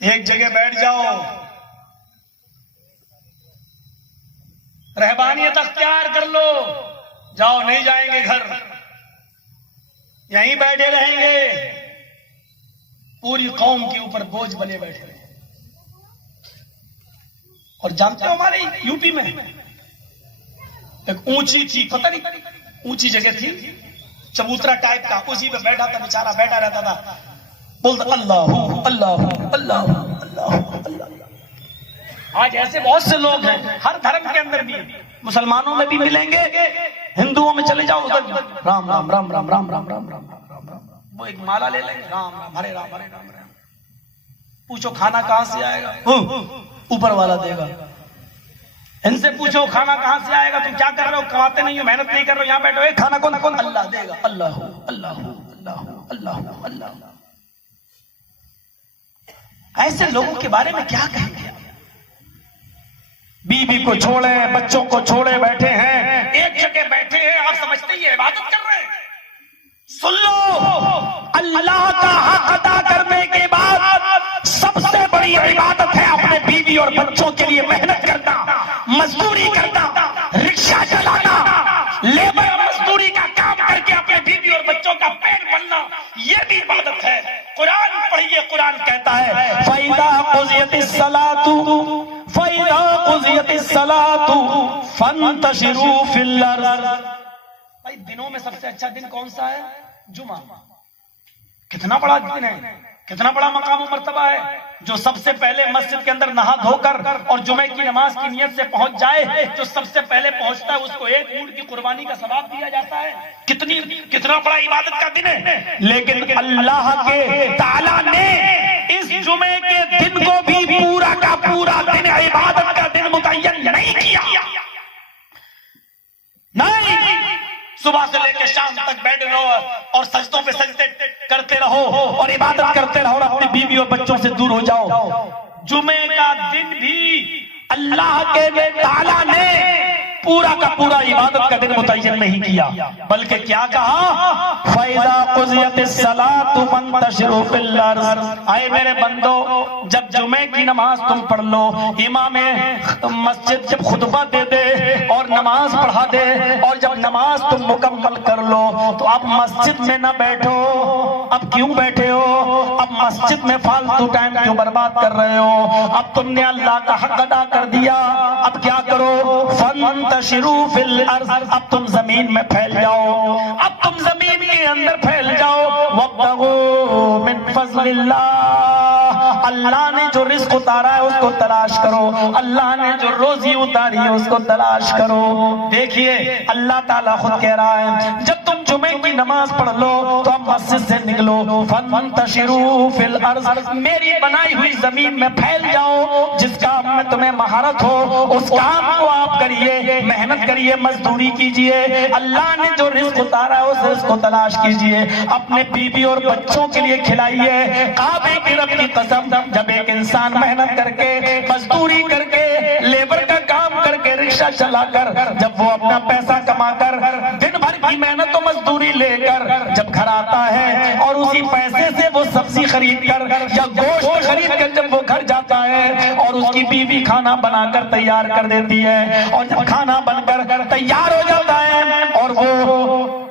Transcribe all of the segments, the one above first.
ایک جگہ بیٹھ جاؤ، رہبانیت اختیار کر لو، جاؤ نہیں جائیں گے گھر، یہیں بیٹھے رہیں گے، پوری قوم کے اوپر بوجھ بنے بیٹھے رہے۔ اور جانتے ہو ہمارے یو پی میں ایک اونچی تھی، پتہ نہیں اونچی جگہ تھی، چبوترا ٹائپ کا، اسی پہ بیٹھا تھا بیچارہ، بیٹھا رہتا تھا، بولتا اللہ اللہ اللہ اللہ اللہ۔ آج ایسے بہت سے لوگ ہیں ہر دھرم کے اندر بھی، مسلمانوں میں بھی ملیں گے، ہندوؤں میں چلے جاؤ ادھر رام رام رام رام رام رام رام رام رام رام، وہ ایک مالا لے لیں گے، رام رام ہرے رام ہرے رام ہرے رام۔ پوچھو کھانا کہاں سے آئے گا؟ اوپر والا دے گا۔ ان سے پوچھو کھانا کہاں سے آئے گا؟ تم کیا کر رہے ہو؟ کماتے نہیں ہو، محنت نہیں کر رہے ہو، یہاں بیٹھو، ایک کھانا کون کون؟ اللہ دے گا، اللہ اللہ اللہ اللہ اللہ۔ ایسے لوگوں کے بارے میں کیا کہیں گے؟ بیوی کو چھوڑے، بچوں کو چھوڑے بیٹھے ہیں، ایک جگہ بیٹھے ہیں، آپ سمجھتے ہی عبادت کر رہے ہیں؟ سن لو، اللہ کا حق ادا کرنے کے بعد سب سے بڑی عبادت ہے اپنے بیوی اور بچوں کے لیے محنت کرنا، مزدوری کرنا، رکشہ چلانا، لیبر مزدوری کا کام کر کے اپنے بیوی اور بچوں کا پیٹ بھرنا، یہ بھی عبادت ہے۔ قرآن پڑھیے، قرآن کہتا ہے فَإِذَا قُضِيَتِ الصَّلَاةُ فَإِذَا قُضِيَتِ الصَّلَاةُ فَانْتَشِرُوا فِي الْأَرْضِ۔ بھائی دنوں میں سب سے اچھا دن کون سا ہے؟ جمعہ۔ کتنا بڑا دن ہے، کتنا بڑا مقام و مرتبہ ہے۔ جو سب سے پہلے مسجد کے اندر نہا دھو کر اور جمعے کی نماز کی نیت سے پہنچ جائے، جو سب سے پہلے پہنچتا ہے اس کو ایک اونٹ کی قربانی کا ثواب دیا جاتا ہے۔ کتنا بڑا عبادت کا دن ہے۔ لیکن اللہ کے تعالیٰ نے اس جمعے کے دن کو بھی پورا کا پورا دن عبادت کا دن متعین نہیں کیا۔ نہیں، صبح سے لے کے شام تک بیٹھ رہو اور سجدوں پہ سجدے کرتے رہو اور عبادت کرتے رہو اور اپنی بیوی اور بچوں سے دور ہو جاؤ۔ جمعے کا دن بھی اللہ کے تعالیٰ نے پورا کا پورا عبادت کا دن متعین نہیں کیا، بلکہ کیا کہا فَإِذَا قُضِيَتِ الصَّلَاةُ فَانْتَشِرُوا فِي الْأَرْضِ۔ آئے میرے بندو، جب جمعے کی نماز تم پڑھ لو، امام مسجد جب خطبہ دے دے اور نماز پڑھا دے، اور جب نماز تم مکمل کر لو تو اب مسجد میں نہ بیٹھو۔ اب کیوں بیٹھے ہو؟ اب مسجد میں فالتو ٹائم کیوں برباد کر رہے ہو؟ اب تم نے اللہ کا حق ادا کر دیا، اب کیا کرو؟ فَانْتَشِرُوا فِي الْأَرْضِ۔ اب تم زمین میں پھیل جاؤ، اب تم زمین کے اندر پھیل جاؤ۔ وَابْتَغُوا مِنْ فَضْلِ اللَّهِ۔ اللہ نے جو رزق اتارا ہے اس کو تلاش کرو، اللہ نے جو روزی اتاری ہے اس کو تلاش کرو۔ دیکھیے اللہ تعالیٰ خود کہہ رہا ہے جب تم جمعے کی نماز پڑھ لو تو اب مسجد سے نکلو، فَانْتَشِرُوا فِي الْأَرْضِ، میری بنائی ہوئی زمین میں پھیل جاؤ۔ جس کام میں تمہیں مہارت ہو اس کام کو آپ کریے، محنت کریے، مزدوری کیجئے۔ اللہ نے جو رزق اتارا ہے اس رزق کو تلاش کیجئے، اپنے بیوی اور بچوں کے لیے کھلائیے۔ کعبے کی رب کی قسم، جب ایک انسان محنت کر کے، مزدوری کر کے، لیبر کا کام کر کے، رکشہ چلا کر، جب وہ اپنا پیسہ کما کر دن بھر کی محنت و مزدوری لے کر جب گھر آتا ہے اور اسی پیسے سے وہ سبزی خرید کر یا گوشت خرید کر جب وہ گھر جاتا ہے اور اس کی بیوی کھانا بنا کر تیار کر دیتی ہے، اور جب کھانا بن کر تیار ہو جاتا ہے اور وہ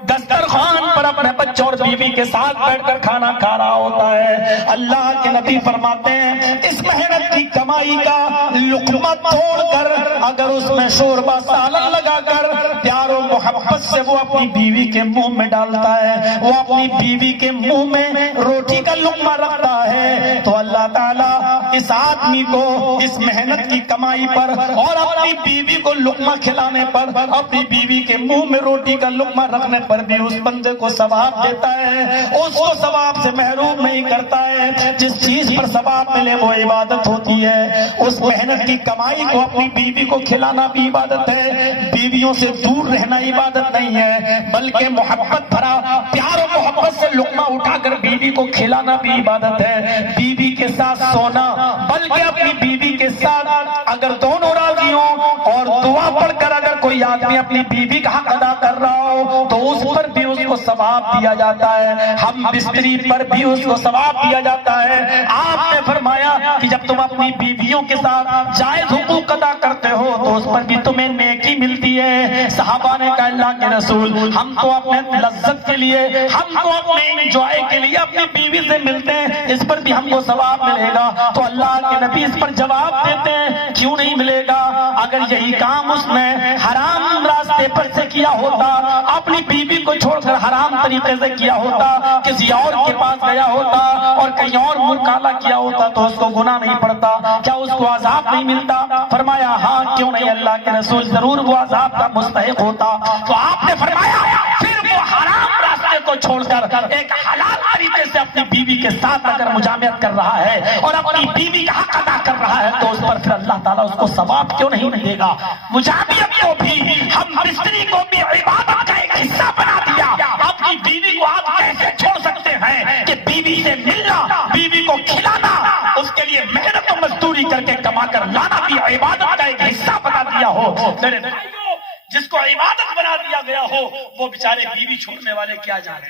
دسترخوان پر اپنے بچوں اور بیوی کے ساتھ بیٹھ کر کھانا کھا رہا ہوتا ہے، اللہ کے نبی فرماتے ہیں اس محنت کی کمائی کا لقمہ توڑ کر اگر اس میں شوربہ سالن لگا کر پیار و محبت سے وہ اپنی بیوی کے منہ میں ڈالتا ہے، وہ اپنی بیوی کے منہ میں روٹی کا لقمہ رکھتا ہے، تو اللہ تعالیٰ اس آدمی کو اس محنت کی کمائی پر اور اپنی بیوی کو لقمہ کھلانے پر، اپنی بیوی کے منہ میں روٹی کا لقمہ رکھنے پر بھی اس بندے کو ثواب دیتا ہے، اس کو ثواب سے محروم نہیں کرتا ہے۔ جس چیز پر ثواب ملے وہ عبادت ہوتی ہے، اس محنت کی کمائی کو اپنی بیوی کو کھلانا بھی عبادت ہے، بیویوں سے دور رہنا عبادت نہیں ہے، بلکہ محبت بھرا پیار و محبت سے لقمہ اٹھا کر بیوی کو کھلانا بھی عبادت ہے، بیوی کے ساتھ سونا، بلکہ اپنی بیوی کے ساتھ اگر دونوں راضی ہوں اور دعا پڑھ کر اگر کوئی آدمی اپنی بیوی کا حق ادا کر رہا ہو تو اس پر بھی اس کو ثواب دیا جاتا ہے، ہم بستری پر بھی اس کو ثواب دیا جاتا ہے۔ آپ نے فرمایا کہ جب تم اپنی بیویوں کے ساتھ جائز حقوق ادا کرتے ہو تو اس پر بھی تمہیں نیکی ملتی ہے۔ صحابہ نے کہا اللہ کے رسول ہم تو اپنے لذت کے لیے، ہم تو اپنے انجوائے کے لیے اپنی بیوی سے ملتے ہیں، اس پر بھی ہم کو ثواب ملے گا؟ تو اللہ کے نبی اس پر جواب دیتے ہیں کیوں نہیں ملے گا؟ اگر یہی کام اس نے حرام راستے پر سے کیا ہوتا، اپنی بیوی کو چھوڑ کر حرام طریقے سے کیا ہوتا، کسی اور کے پاس گیا ہوتا اور کہیں اور منہ کالا کیا ہوتا تو اس کو گناہ نہیں پڑتا؟ کیا اس کو عذاب نہیں ملتا؟ فرمایا ہاں کیوں نہیں اللہ کے رسول، ضرور وہ عذاب کا مستحق ہوتا۔ تو آپ نے فرمایا پھر وہ حرام راستے کو چھوڑ کر ایک حلال طریقے سے اپنی بیوی کے ساتھ اگر مجامعت کر رہا ہے اور اپنی بیوی کا حق ادا کر رہا ہے تو اس پر پھر اللہ تعالیٰ اس کو ثواب کیوں نہیں دے گا؟ مجامعت کو بھی، ہم بستری کو بھی عبادت کا ایک حصہ بنا دیا۔ اپنی بیوی کو آپ کیسے چھوڑ سکتے ہیں کہ بیوی سے ملنا، بیوی کو کھلانا، اس کے لیے محنت و مزدوری کر کے کما کر لانا بھی عبادت کا ایک حصہ بنا دیا ہو؟ میرے بھائیو، جس کو عبادت بنا دیا گیا ہو وہ بیچارے بیوی چھوڑنے والے کیا جانے،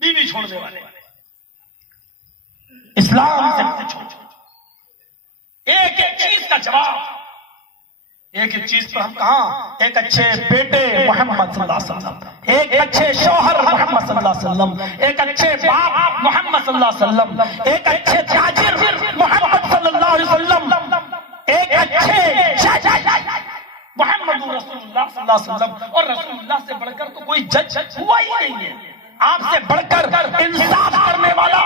بیوی چھوڑنے والے اسلام سے پوچھو، ایک ایک چیز کا جواب، ایک ایک چیز پر ہم کہاں، ایک اچھے بیٹے محمد صلی اللہ علیہ وسلم، ایک اچھے شوہر محمد صلی اللہ علیہ وسلم، ایک اچھے باپ محمد صلی اللہ علیہ وسلم، ایک اچھے تاجر محمد صلی اللہ علیہ وسلم، ایک اچھے محمد رسول اللہ صلی اللہ علیہ وسلم۔ اور رسول اللہ سے بڑھ کر تو کوئی جج ہوا ہی نہیں ہے، آپ سے بڑھ کر انصاف کرنے والا،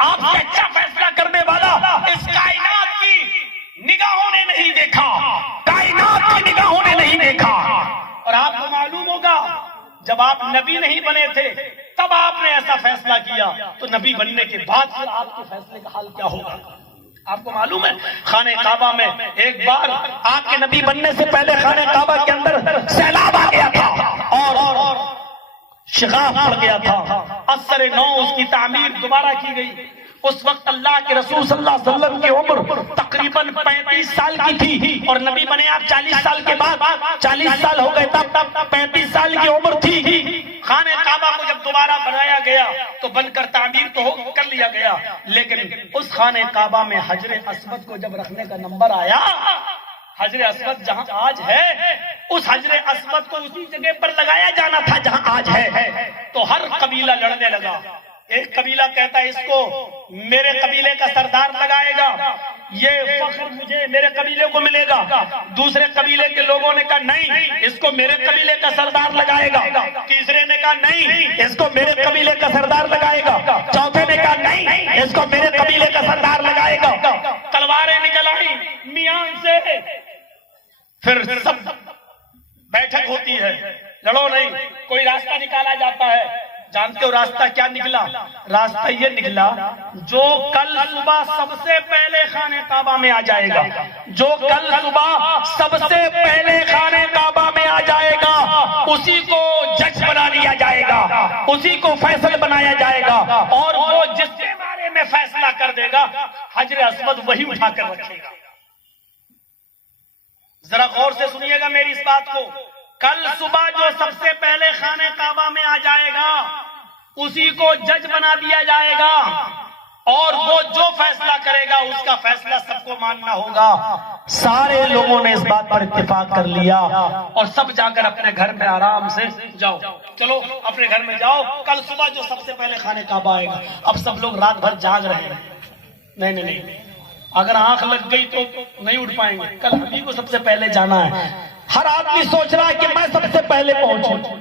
آپ سے اچھا فیصلہ کرنے والا اس کائنات کی نگاہوں نے نہیں دیکھا، کائنات کی نگاہوں نے نہیں دیکھا۔ اور آپ کو معلوم ہوگا جب آپ نبی نہیں بنے تھے تب آپ نے ایسا فیصلہ کیا، تو نبی بننے کے بعد پھر آپ کے فیصلے کا حال کیا ہوگا؟ آپ کو معلوم ہے خانہ کعبہ میں ایک بار آپ کے نبی بننے سے پہلے خانہ کعبہ کے اندر سیلاب آ گیا تھا اور شغاف پڑ گیا تھا، اثر نو اس کی تعمیر دوبارہ کی گئی۔ اس وقت اللہ کے رسول صلی اللہ علیہ وسلم کی عمر تقریباً 35 سال کی تھی اور نبی بنے آپ 40 سال کے بعد، 40 سال ہو گئے تب 35 سال کی عمر تھی۔ خانہ کعبہ کو جب دوبارہ بنایا گیا تو بن کر تعمیر تو کر لیا گیا، لیکن اس خانہ کعبہ میں حجر اسود کو جب رکھنے کا نمبر آیا، حجر اسود جہاں آج ہے اس حجر اسود کو اسی جگہ پر لگایا جانا تھا جہاں آج ہے، تو ہر قبیلہ لڑنے لگا۔ ایک قبیلہ کہتا ہے اس کو میرے قبیلے کا سردار لگائے گا، یہ فخر مجھے میرے قبیلے کو ملے گا۔ دوسرے قبیلے کے لوگوں نے کہا نہیں اس کو میرے قبیلے کا سردار لگائے گا، تیسرے نے کہا نہیں اس کو میرے قبیلے کا سردار لگائے گا، چوتھے نے کہا نہیں اس کو میرے قبیلے کا سردار لگائے گا۔ تلواریں نکل آئی میان سے، پھر سب بیٹھک ہوتی ہے، لڑو نہیں، کوئی راستہ نکالا جاتا ہے۔ جانتے ہو راستہ کیا نکلا؟ راستہ یہ نکلا جو کل صبح سب سے پہلے خانہ کعبہ میں آ جائے گا، جو کل صبح سب سے پہلے خانہ کعبہ میں آ جائے گا اسی کو جج بنا لیا جائے گا، اسی کو فیصل بنایا جائے گا، اور وہ جس کے بارے میں فیصلہ کر دے گا حجر اسود وہی اٹھا کر رکھے گا۔ ذرا غور سے سنیے گا میری اس بات کو، کل صبح جو سب سے پہلے خانہ کعبہ میں آ جائے گا اسی کو جج بنا دیا جائے گا، اور وہ جو فیصلہ کرے گا اس کا فیصلہ سب کو ماننا ہوگا۔ سارے لوگوں نے اس بات پر اتفاق کر لیا اور سب جا کر اپنے گھر میں آرام سے جاؤ، چلو اپنے گھر میں جاؤ، کل صبح جو سب سے پہلے خانہ کعبہ آئے گا۔ اب سب لوگ رات بھر جاگ رہے ہیں، نہیں اگر آنکھ لگ گئی تو نہیں اٹھ پائیں گے، کل ہم ہی کو سب سے پہلے جانا ہے۔ ہر آدمی سوچ رہا ہے کہ میں سب سے پہلے پہنچوں،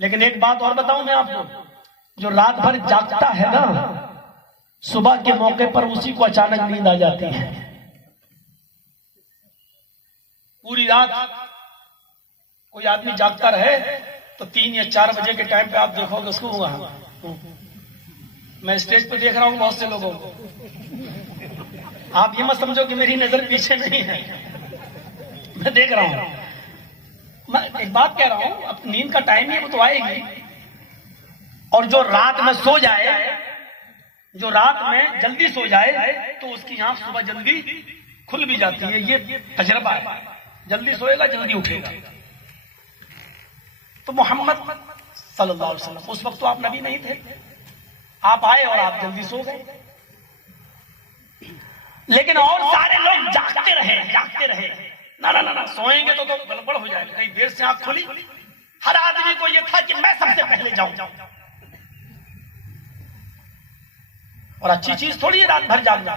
لیکن ایک بات اور بتاؤں میں آپ کو، جو رات بھر جاگتا ہے نا صبح کے موقع پر اسی کو اچانک نیند آ جاتی ہے۔ پوری رات کوئی آدمی جاگتا رہے تو 3 یا 4 بجے کے ٹائم پہ آپ دیکھو گے اس کو ہوا۔ میں اسٹیج پہ دیکھ رہا ہوں بہت سے لوگوں کو، آپ یہ مت سمجھو کہ میری نظر پیچھے نہیں ہے، میں دیکھ رہا ہوں۔ میں ایک بات کہہ رہا ہوں، اب نیند کا ٹائم ہی وہ تو آئے گی، اور جو رات میں سو جائے، جو رات میں جلدی سو جائے تو اس کی آنکھ صبح جلدی کھل بھی جاتی ہے۔ یہ تجربہ ہے، جلدی سوئے گا جلدی اٹھے گا. تو محمد صلی اللہ علیہ وسلم اس وقت تو آپ نبی نہیں تھے، آپ آئے اور آپ جلدی سو گئے. لیکن اور سارے لوگ جاگتے رہے. نہ سوئیں گے تو گڑبڑ ہو جائے گا. کئی دیر سے آنکھ کھلی، ہر آدمی کو یہ تھا کہ میں سب سے پہلے جاؤں. اور اچھی چیز تھوڑی ہے رات بھر جاگنا.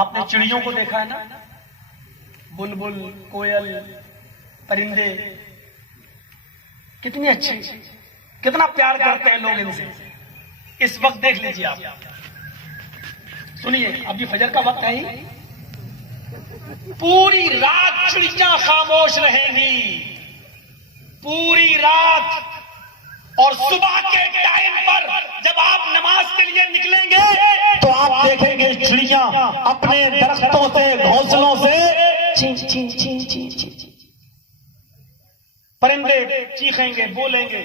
آپ نے چڑیوں کو دیکھا ہے نا، بلبل، کوئل، پرندے کتنی اچھی، کتنا پیار کرتے ہیں لوگ ان سے. اس وقت دیکھ لیجیے آپ، سنیے ابھی فجر کا وقت ہے ہی، پوری رات چڑیاں خاموش رہیں گی، پوری رات. اور صبح کے ٹائم پر جب آپ نماز کے لیے نکلیں گے تو آپ دیکھیں گے چڑیاں اپنے درختوں سے، گھونسلوں سے پرندے چیخیں گے، بولیں گے.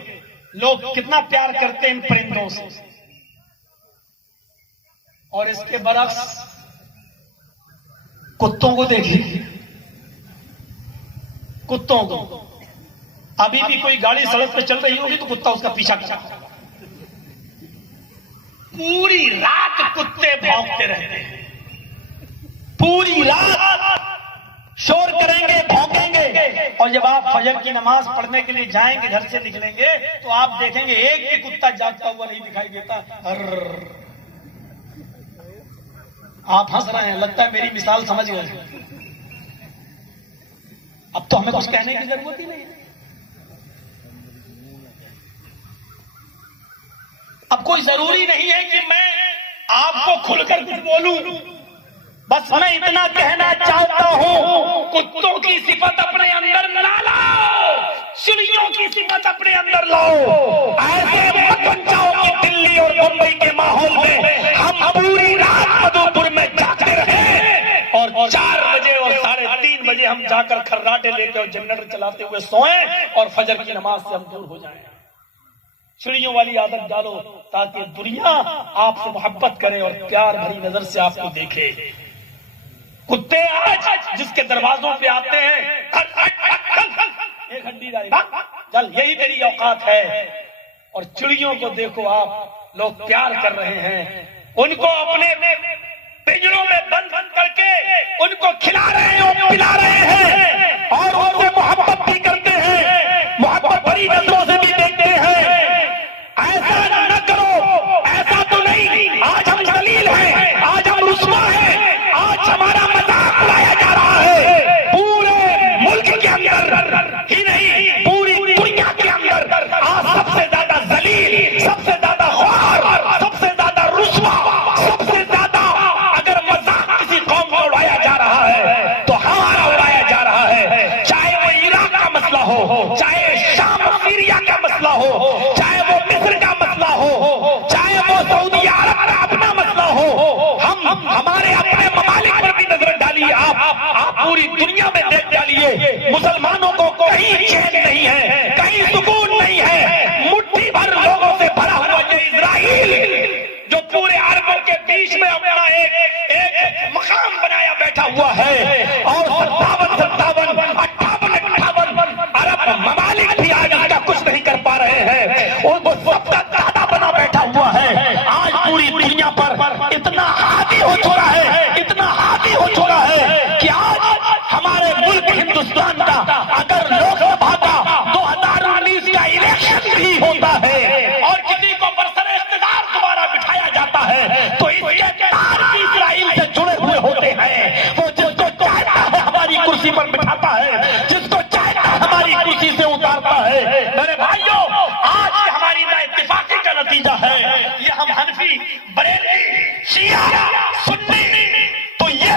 لوگ کتنا پیار کرتے ہیں ان پرندوں سے. اور اس کے برعکس کتوں کو دیکھیے، کتوں کو ابھی بھی کوئی گاڑی سڑک پہ چل رہی ہوگی تو کتا اس کا پیچھا کرتا. پوری رات کتے بھونکتے رہتے ہیں، پوری رات شور کریں گے، بھونکیں گے. اور جب آپ فجر کی نماز پڑھنے کے لیے جائیں گے، گھر سے نکلیں گے تو آپ دیکھیں گے ایک بھی کتا جاگتا ہوا نہیں دکھائی دیتا. آپ ہنس رہے ہیں، لگتا ہے میری مثال سمجھ گئے. اب تو ہمیں کچھ کہنے کی ضرورت ہی نہیں ہے. اب کوئی ضروری نہیں ہے کہ میں آپ کو کھل کر کچھ بولوں. بس میں اتنا کہنا چاہتا ہوں، کتوں کی صفت اپنے اندر نہ لاؤ، چڑیوں کی صفت اپنے اندر لاؤ. ایسے مت بن جاؤ کہ دلی اور ممبئی کے ماحول میں ہم پوری رات مدھوپور میں جاتے رہیں اور 4 بجے اور 3:30 بجے ہم جا کر کھراٹے لے کے اور جنریٹر چلاتے ہوئے سوئیں اور فجر کی نماز سے ہم دور ہو جائیں. چڑیوں والی عادت ڈالو تاکہ دنیا آپ سے محبت کرے اور پیار بھری نظر سے آپ کو دیکھے. کتے آج جس کے دروازوں پہ آتے ہیں، ایک ہڈی ڈالی چل، یہی تیری اوقات ہے. اور چڑیوں کو دیکھو آپ، لوگ پیار کر رہے ہیں، ان کو اپنے پنجروں میں بند کر کے ان کو کھلا رہے ہیں اور پلا رہے ہیں اور ان سے محبت بھی کرتے ہیں، محبت بڑی نظروں سے بھی دیکھتے ہیں. ایسا نہ کرو، ایسا تو نہیں. آج ہم ذلیل ہیں، آج ہم رسوا ہیں، آج ہمارا مذاق اڑایا جا رہا ہے. پورے ملک کے اندر ہی نہیں، پوری دنیا کے اندر آج سب سے زیادہ ذلیل، سب سے زیادہ خوار، سب سے زیادہ رسوا، سب سے زیادہ اگر مذاق کسی قوم کو اڑایا جا رہا ہے تو ہمارا اڑایا جا رہا ہے. چاہے وہ عراق کا مسئلہ ہو، چاہے شام سیریا کا مسئلہ ہو، چاہے وہ مصر کا مسئلہ ہو، چاہے وہ سعودی عرب کا اپنا مسئلہ ہو. ہم ہمارے اپنے ممالک پر بھی نظر ڈالیے. آپ پوری دنیا میں دیکھ ڈالیے، مسلمانوں کو کہیں چین نہیں ہے، کہیں سکون نہیں ہے. مٹھی بھر لوگوں سے بھرا ہوا یہ اسرائیل جو پورے عربوں کے بیچ میں اپنا ایک مقام بنایا بیٹھا ہوا ہے، اور 57 عرب ممالک بھی آج اس کا کچھ نہیں کر پا رہے ہیں. ان کو سب کا دادا بنا بیٹھا ہوا ہے. آج پوری دنیا پر اتنا حاوی ہو چکا ہے، اتنا حاوی ہو چکا ہے کہ آج ہمارے ملک ہندوستان کا اگر لوک سبھا کا 2019 کا الیکشن بھی ہوتا ہے اور کسی کو برسر اقتدار دوبارہ بٹھایا جاتا ہے تو اس کے تار بھی اسرائیل سے جڑے ہوئے ہوتے ہیں. وہ جس کو چاہتا ہے ہماری کرسی پر بٹھاتا ہے، جس کو چاہتا ہے ہماری کرسی سے اتارتا ہے. میرے بھائیوں، آج یہ ہماری نا اتفاقی کا نتیجہ ہے. یہ ہم حنفی، بریلوی، شیعہ، سنی، تو یہ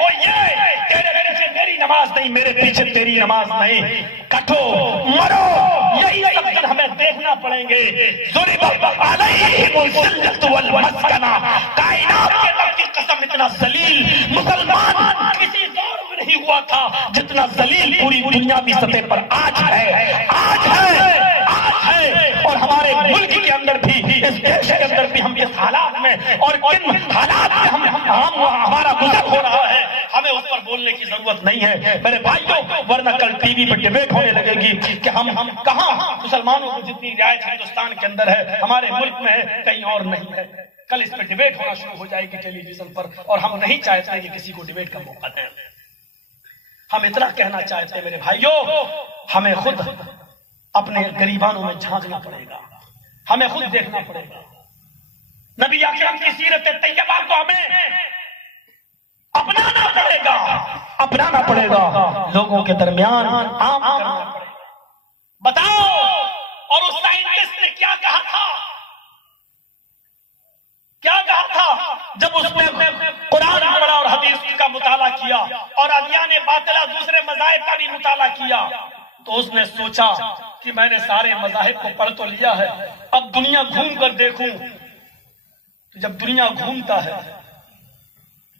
وہ یہ تیرے پیچھے میری نماز نہیں، میرے پیچھے تیری نماز نہیں، کٹو مرو، یہی سب دن ہمیں دیکھنا پڑیں گے. ضرب علیہم الذلۃ والمسکنہ، کائنات کے رب کی قسم اتنا ذلیل مسلمان کسی دور میں نہیں ہوا تھا جتنا ذلیل پوری دنیاوی سطح پر آج ہے، آج ہے، آج ہے. اور ہمارے ملک کے اندر بھی، اس دیش کے اندر بھی ہم اس حالات میں اور کن حالات میں ہمارا گزر ہو رہا ہے. بولنے کی ضرورت نہیں ہے میرے بھائیوں، ورنہ کل ٹی وی پہ ڈیبیٹ ہونے لگے گی کہ ہم کہاں مسلمانوں کو جتنی رعایت ہندوستان کے اندر ہے ہمارے ملک میں ہے، کہیں اور نہیں ہے۔ کل اس پہ ڈیبیٹ ہونا شروع ہو جائے گی ٹیلی ویژن پر، اور ہم نہیں چاہتے کہ کسی کو ڈیبیٹ کا موقع دیں۔ ہم اتنا کہنا چاہتے ہیں میرے بھائیوں، ہمیں خود اپنے گریبانوں میں جھانکنا پڑے گا، ہمیں خود دیکھنا پڑے گا۔ نبی اکرم کی سیرت طیبہ کو ہمیں اپنانا پڑے گا، لوگوں کے درمیان عام کرنا پڑے گا۔ بتاؤ، اور اس سائنٹسٹ نے کیا کہا تھا جب اس نے قرآن پڑھا اور حدیث کا مطالعہ کیا اور ادیان باطلہ دوسرے مذاہب کا بھی مطالعہ کیا، تو اس نے سوچا کہ میں نے سارے مذاہب کو پڑھ تو لیا ہے، اب دنیا گھوم کر دیکھوں۔ تو جب دنیا گھومتا ہے،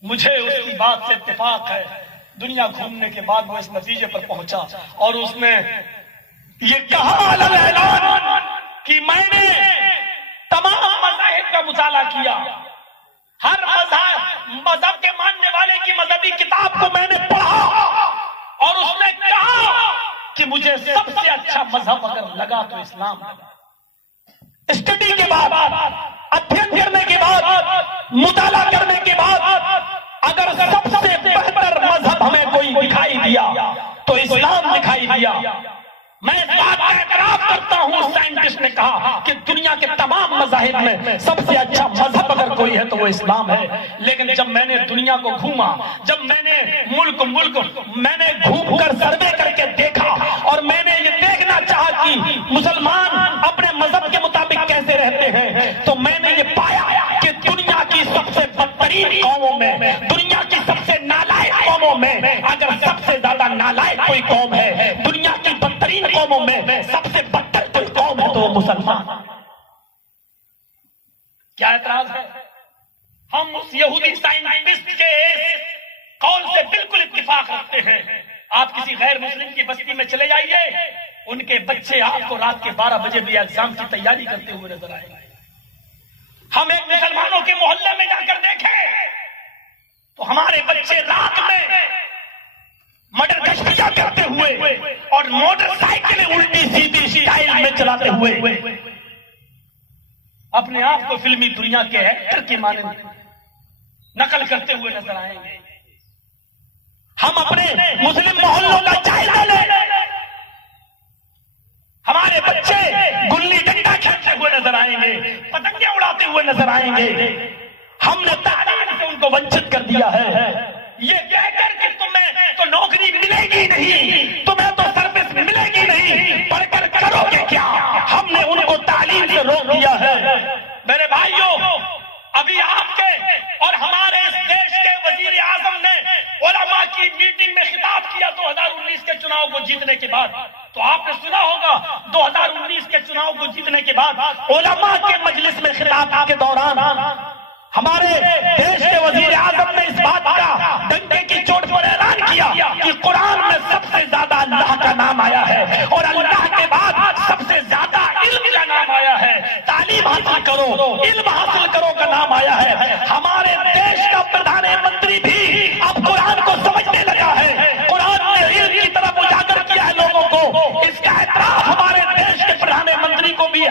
مجھے اس کی بات سے اتفاق ہے، دنیا گھومنے کے بعد وہ اس نتیجے پر پہنچا اور اس نے یہ کہا علی الاعلان کہ میں نے تمام مذاہب کا مطالعہ کیا، ہر مذہب کے ماننے والے کی مذہبی کتاب کو میں نے پڑھا، اور اس نے کہا کہ مجھے سب سے اچھا مذہب اگر لگا تو اسلام لگا۔ اسٹڈی کے بعد، ادھین کرنے کے بعد، مطالعہ کرنے کے بعد اگر سب سے بہتر مذہب ہمیں کوئی دکھائی دیا تو اسلام دکھائی دیا۔ میں اس بات کا اعتراف کرتا ہوں، سائنٹسٹ نے کہا کہ دنیا کے تمام مذاہب میں سب سے اچھا مذہب اگر کوئی ہے تو وہ اسلام ہے۔ لیکن جب میں نے دنیا کو گھوما، جب میں نے ملک میں نے گھوم کر سروے کر کے دیکھا، اور میں نے یہ دیکھنا چاہا کہ مسلمان اپنے مذہب کے مطابق کیسے رہتے ہیں، تو میں نے یہ پایا کہ دنیا کی سب سے بدترین قوموں میں، دنیا کی سب سے نالائق قوموں میں اگر سب سے زیادہ نالائق کوئی قوم ہے، دنیا کی بدترین قوموں میں سب سے بدتر کوئی قوم ہے تو وہ مسلمان۔ کیا اعتراض ہے؟ ہم اس یہودی سائنٹسٹ کے قول سے بالکل اتفاق رکھتے ہیں۔ آپ کسی غیر مسلم کی بستی میں چلے جائیے، ان کے بچے آپ کو رات کے 12 بجے بھی ایگزام کی تیاری کرتے ہوئے نظر آئیں گے۔ ہم ایک مسلمانوں کے محلے میں جا کر دیکھیں تو ہمارے بچے رات میں مٹر گشتیاں کرتے ہوئے اور موٹر سائیکلیں الٹی سیدھی اسٹائل میں چلاتے ہوئے اپنے آپ کو فلمی دنیا کے ایکٹر کی مانند نقل کرتے ہوئے نظر آئیں گے۔ ہم اپنے مسلم محلوں کا جائزہ لیں، ہمارے بچے گلی ڈنڈا کھیلتے ہوئے نظر آئیں گے، پتنگیں اڑاتے ہوئے نظر آئیں گے۔ ہم نے تعلیم سے ان کو ونچت کر دیا ہے، یہ کہہ کر کہ تمہیں تو نوکری ملے گی نہیں، تمہیں تو سروس ملے گی نہیں، پڑھ کر کرو گے کیا؟ ہم نے ان کو تعلیم سے روک دیا ہے۔ میرے بھائیوں، ابھی آپ کے اور ہمارے اس دیش کے وزیر اعظم نے علماء کی میٹنگ میں خطاب کیا 2019 کے چناؤ کو جیتنے کے بعد، تو آپ نے سنا ہوگا 2019 کے چناؤ کو جیتنے کے بعد علماء کے مجلس میں خطاب کے دوران ہمارے دیش کے وزیر اعظم نے اس بات کا ڈنڈے کی چوٹ پر اعلان کیا کہ قرآن میں سب سے زیادہ اللہ کا نام آیا ہے، اور اللہ کے بعد سب سے زیادہ علم کا نام آیا ہے۔ تعلیم حاصل کرو، علم حاصل کرو کا نام آیا ہے۔ ہمارے دیش کا پردھان منتری بھی اب قرآن کو سمجھنے لگا ہے، قرآن نے علم کی طرف اجاگر کیا ہے لوگوں کو۔ اس کا اعتراف ہمارے دیش کے پردھان منتری کو بھی ہے،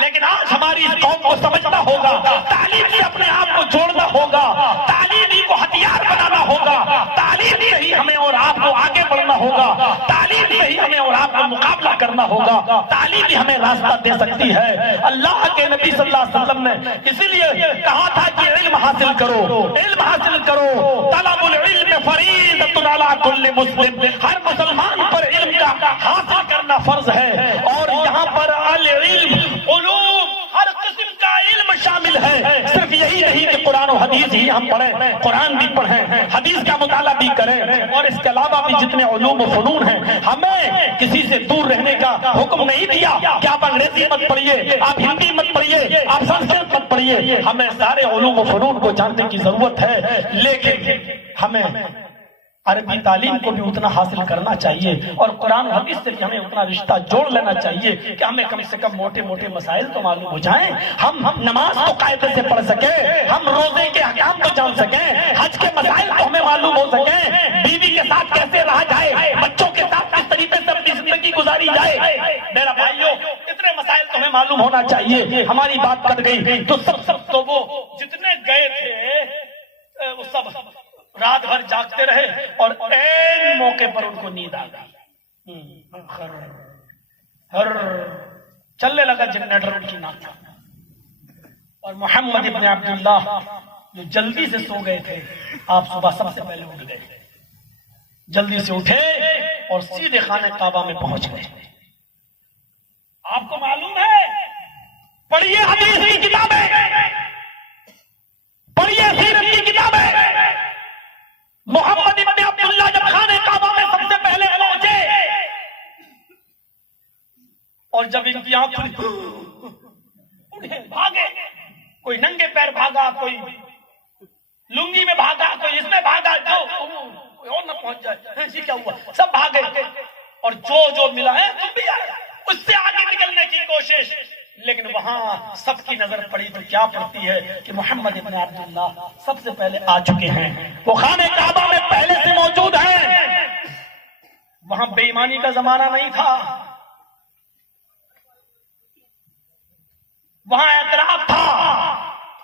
لیکن آج ہماری اس قوم کو سمجھنا ہوگا، تعلیم سے اپنے آپ کو جوڑنا ہوگا، تعلیم ہی کو ہتھیار بنانا ہوگا، تعلیم سے ہی ہمیں اور آپ کو آگے بڑھنا ہوگا، تعلیم سے ہی ہمیں اور آپ کو مقابلہ کرنا ہوگا، تعلیم ہی ہمیں راستہ دے سکتی ہے۔ اللہ کے نبی صلی اللہ علیہ وسلم نے اسی لیے کہا تھا کہ علم حاصل کرو، علم حاصل کرو، طلب العلم فریضۃ علی کل مسلم، ہر مسلمان پر علم کا حاصل کرنا فرض ہے۔ اور یہاں پر العلم، علوم، ہر قسم کا علم شامل ہے، صرف یہی نہیں کہ قرآن و حدیث ہی ہم پڑھیں، قرآن بھی پڑھیں، حدیث کا مطالعہ بھی کریں، اور اس کے علاوہ بھی جتنے علوم و فنون ہیں، ہمیں کسی سے دور رہنے کا حکم نہیں دیا کہ آپ انگریزی مت پڑھیے، آپ ہندی مت پڑھیے، آپ سنسکرت مت پڑھیے، ہمیں سارے علوم و فنون کو جاننے کی ضرورت ہے، لیکن ہمیں عربی تعلیم کو بھی اتنا حاصل کرنا چاہیے اور قرآن و حدیث سے بھی ہمیں اتنا رشتہ جوڑ لینا چاہیے کہ ہمیں کم سے کم موٹے موٹے مسائل تو معلوم ہو جائیں، ہم نماز کو قاعدے سے پڑھ سکیں، ہم روزے کے احکام کو جان سکیں، حج کے مسائل کو ہمیں معلوم ہو سکیں، بیوی کے ساتھ کیسے رہا جائے، بچوں کے ساتھ کس طریقے سے اپنی زندگی گزاری جائے۔ میرا بھائیو، اتنے مسائل تو ہمیں معلوم ہونا چاہیے۔ ہماری بات کر گئی تو سب تو وہ جتنے گئے تھے وہ سب رات بھر جاگتے رہے اور این موقع پر ان کو نیند آ گئی، چلنے لگا جنریٹر ان کی ناک اور محمد ابن عبداللہ جو جلدی سے سو گئے تھے، آپ صبح سب سے پہلے اٹھ گئے، جلدی سے اٹھے اور سیدھے خانہ کعبہ میں پہنچ گئے۔ آپ کو معلوم ہے، پڑھیے حدیث کی کتابیں، پڑھیے سیرت کی کتابیں، محمد ابن عبداللہ جب خانہ کعبہ میں سب سے پہلے پہنچے اور جب ان کی آنکھ اٹھے، بھاگے، کوئی ننگے پیر بھاگا، کوئی لنگی میں بھاگا، کوئی اس میں بھاگا، جو کوئی اور نہ پہنچ جائے، جی کیا ہوا، سب بھاگے اور جو ملا ہے تم بھی آئے اس سے آگے نکلنے کی کوشش، لیکن وہاں سب کی نظر پڑی تو کیا پڑتی ہے کہ محمد ابن عبداللہ سب سے پہلے آ چکے ہیں، وہ خانہ کعبہ میں پہلے سے موجود ہیں۔ وہاں بے ایمانی کا زمانہ نہیں تھا، وہاں اعتراف تھا،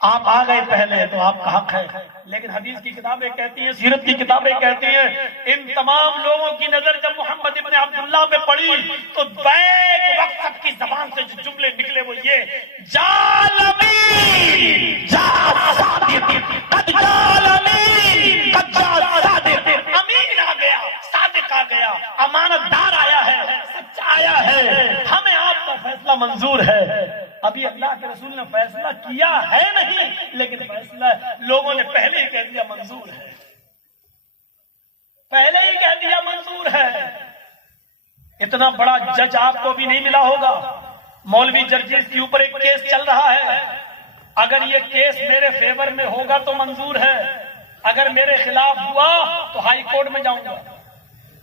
آپ آ گئے پہلے تو آپ کا حق ہے، لیکن حدیث کی کتابیں کہتی ہیں، سیرت کی کتابیں کہتی ہیں، ان تمام لوگوں کی نظر جب محمد ابن عبداللہ پہ پڑی تو بیک وقت سب کی زبان سے جو جملے نکلے وہ یہ، جال امین جا صادق، قد جال امین قد جا صادق، امین آ گیا، صادق آ گیا، امانت دار آیا ہے، سچا آیا ہے، ہمیں آپ کا فیصلہ منظور ہے۔ ابھی اللہ کے رسول نے فیصلہ کیا ہے نہیں، لیکن فیصلہ لوگوں نے پہلے ہی کہہ دیا منظور ہے، پہلے ہی کہہ دیا منظور ہے۔ اتنا بڑا جج آپ کو بھی نہیں ملا ہوگا، مولوی جرجیز کے اوپر ایک کیس چل رہا ہے، اگر یہ کیس میرے فیور میں ہوگا تو منظور ہے، اگر میرے خلاف ہوا تو ہائی کورٹ میں جاؤں گا،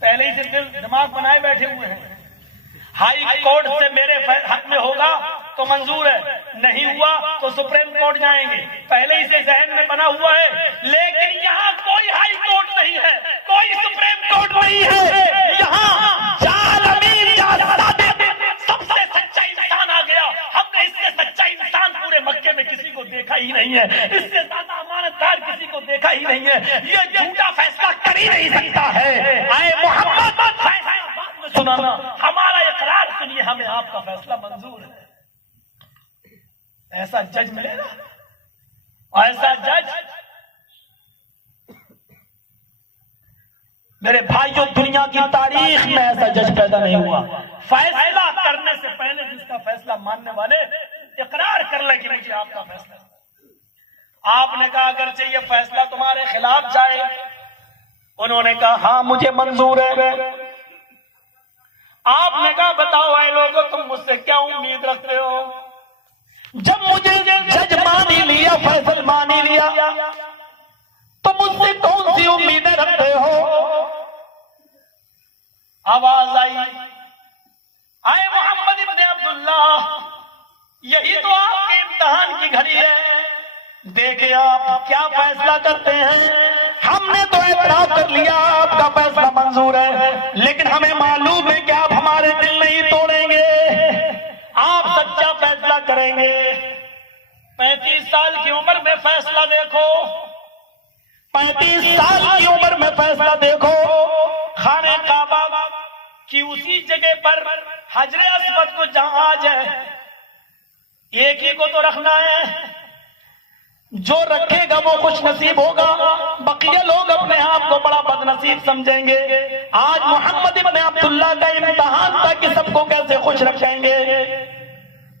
پہلے ہی سے دل دماغ بنائے بیٹھے ہوئے ہیں، ہائی کورٹ سے میرے حق میں ہوگا تو منظور ہے، نہیں ہوا تو سپریم کورٹ جائیں گے، پہلے ہی سے ذہن میں بنا ہوا ہے، لیکن یہاں کوئی ہائی کورٹ نہیں ہے، کوئی سپریم کورٹ نہیں ہے، یہاں جال امین جا صادق، سب سے سچا انسان آ گیا، ہم نے اس سے سچا انسان پورے مکے میں کسی کو دیکھا ہی نہیں ہے، اس سے زیادہ امانت دار کسی کو دیکھا ہی نہیں ہے، یہ جھوٹا فیصلہ کر ہی نہیں سکتا ہے، اے محمد فیصلہ بعد میں سنانا، ہمارا اقرار سنیے، ہمیں آپ کا فیصلہ منظور ہے۔ ایسا جج ملے گا، ایسا جج، میرے بھائیوں دنیا کی تاریخ میں ایسا جج پیدا نہیں ہوا، فیصلہ کرنے سے پہلے جس کا فیصلہ ماننے والے اقرار کر لیں کہ مجھے آپ کا فیصلہ، آپ نے کہا اگرچہ یہ فیصلہ تمہارے خلاف جائے، انہوں نے کہا ہاں مجھے منظور ہے، آپ نے کہا بتاؤ اے لوگوں تم مجھ سے کیا امید رکھتے ہو، جب مجھے جج مان ہی لیا، فیصل مان ہی لیا تو مجھ سے کون سی امیدیں رکھتے ہو؟ آواز آئی، آئے محمد ابن عبداللہ، یہی تو آپ کے امتحان کی گھڑی ہے، دیکھیں آپ کیا فیصلہ کرتے ہیں، ہم نے تو اعتراف کر لیا آپ کا فیصلہ منظور ہے، لیکن ہمیں معلوم ہے کہ آپ ہمارے دل نہیں توڑیں گے، آپ سچا فیصلہ کریں گے۔ 35 سال کی عمر میں فیصلہ دیکھو، 35 سال کی عمر میں فیصلہ دیکھو، خانہ کعبہ کی اسی جگہ پر حجر اسود کو جہاں آج ہے، ایک ہی کو تو رکھنا ہے، جو رکھے گا وہ خوش نصیب ہوگا، بقیہ لوگ اپنے آپ کو بڑا بد نصیب سمجھیں گے۔ آج محمد ابن عبداللہ کا امتحان تھا کہ سب کو کیسے خوش رکھیں گے۔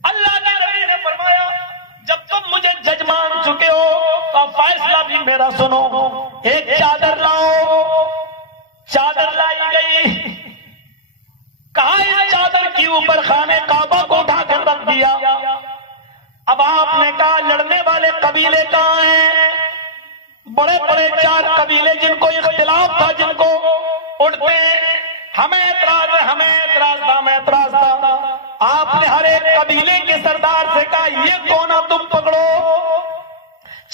اللہ کے نبی نے فرمایا جب تم مجھے جج مان چکے ہو تو فیصلہ بھی میرا سنو، ایک چادر لاؤ، چادر لائی گئی، کہا اس چادر کے اوپر خانہ کعبہ کو اٹھا کر رکھ دیا۔ اب آپ نے کہا لڑنے والے قبیلے کہاں ہیں؟ بڑے بڑے 4 قبیلے جن کو اختلاف تھا، جن کو اڑتے ہمیں اعتراض ہے، ہمیں اعتراض تھا، ہمیں اعتراض تھا، آپ نے ہر ایک قبیلے کے سردار سے کہا یہ کونا تم پکڑو،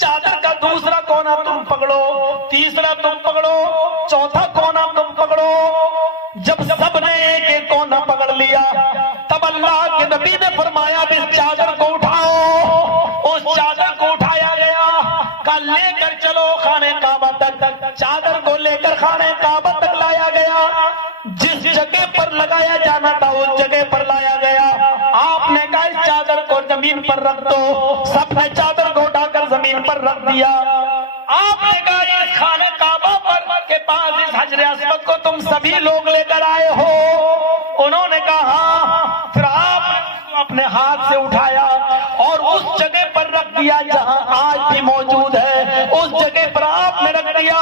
چادر کا دوسرا کونا تم پکڑو، تیسرا تم پکڑو، چوتھا کونا تم پکڑو۔ جب سب نے ایک ایک کونا پکڑ لیا تب اللہ کے نبی نے فرمایا اب اس چادر کو اٹھاؤ۔ اس چادر کو اٹھایا گیا، کہا لے کر چلو خانے کعبہ تک۔ چادر کو لے کر خانے کعبہ تک لایا گیا، جس جگہ پر لگایا جانا تھا اس جگہ پر لایا گیا۔ آپ نے کہا اس چادر کو زمین پر رکھ دو، سب نے چادر کو اٹھا کر زمین پر رکھ دیا۔ آپ نے کہا اس خانہ کعبہ پر کے پاس اس حجر اسود کو تم سبھی لوگ لے کر آئے ہو؟ انہوں نے کہا ہاں۔ پھر آپ نے اپنے ہاتھ سے اٹھایا اور اس جگہ پر رکھ دیا جہاں آج بھی موجود ہے، اس جگہ پر آپ نے رکھ دیا۔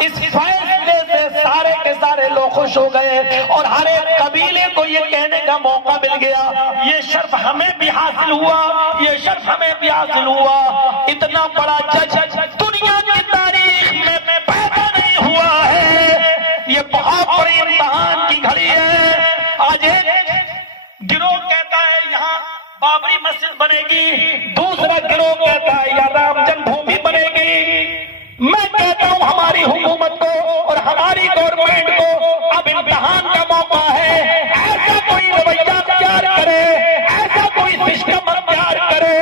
اس فیصلے سے سارے کے سارے لوگ خوش ہو گئے اور ہر ایک قبیلے کو یہ کہنے کا موقع مل گیا یہ شرف ہمیں بھی حاصل ہوا، یہ شرف ہمیں بھی حاصل ہوا۔ اتنا بڑا جج دنیا کی تاریخ میں پیدا نہیں ہوا ہے، یہ بہت بڑی امتحان کی گھڑی ہے۔ آج ایک گروہ کہتا ہے یہاں بابری مسجد بنے گی، دوسرا گروہ کہتا ہے یا رام جنم بھومی بنے گی۔ میں کہتا ہوں ہماری حکومت کو اور ہماری گورنمنٹ کو اب امتحان کا موقع ہے، ایسا کوئی رویہ اختیار کرے، ایسا کوئی سسٹم اختیار کرے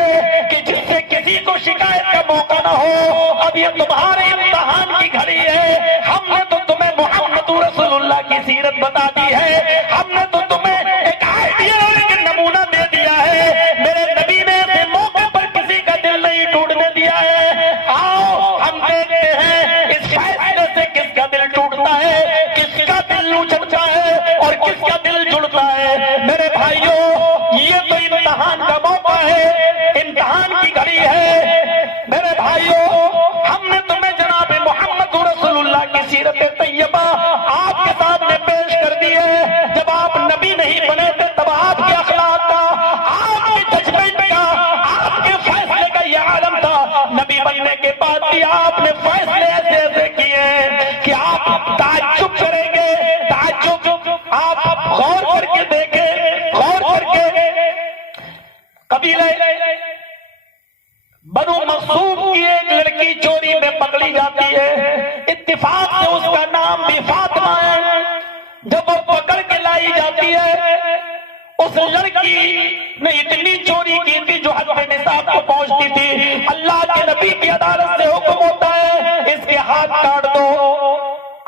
کہ جس سے کسی کو شکایت کا موقع نہ ہو۔ اب یہ تمہارے امتحان کی گھڑی ہے۔ ہم نے تو تمہیں محمد رسول اللہ کی سیرت بتا دی ہے، ہم نے تو تمہیں ایک آئیڈیا اور ایک نمونہ دے دیا ہے۔ میرے نبی نے ایسے موقع پر کسی کا دل نہیں ٹوٹنے دیا ہے۔ آؤ ہم دیکھتے ہیں اس فیصلے سے کس کا دل ٹوٹتا ہے، کس کا دل اچھلتا ہے اور کس کا دل جڑتا ہے۔ میرے بھائیوں یہ تو امتحان کا موقع ہے، امتحان کی گھڑی ہے۔ میرے بھائیوں ہم نے تمہیں جناب محمد رسول اللہ کی سیرت طیبہ آپ کے سامنے پیش کر دی ہے۔ جب آپ نبی نہیں بنے تھے تب آپ کے اخلاق کا، آپ کے ججمنٹ کا، آپ کے فیصلے کا یہ عالم تھا۔ نبی بننے کے بعد بھی آپ نے فیصلے ایسے ایسے کیے ہیں کہ آپ تعجب کریں گے، تعجب۔ آپ غور کر کے دیکھیں، غور کر کے قبیلہ بنو مخزوم کی ایک لڑکی چوری میں پکڑی جاتی ہے، اتفاق سے اس کا نام بھی فاطمہ ہے۔ جب وہ پکڑ کے لائی جاتی ہے اس لڑکی نے اتنی چوری کی تھی جو حد نصاب کو پہنچتی تھی۔ اللہ کے نبی کی عدالت سے حکم ہوتا ہے اس کے ہاتھ کاٹ دو۔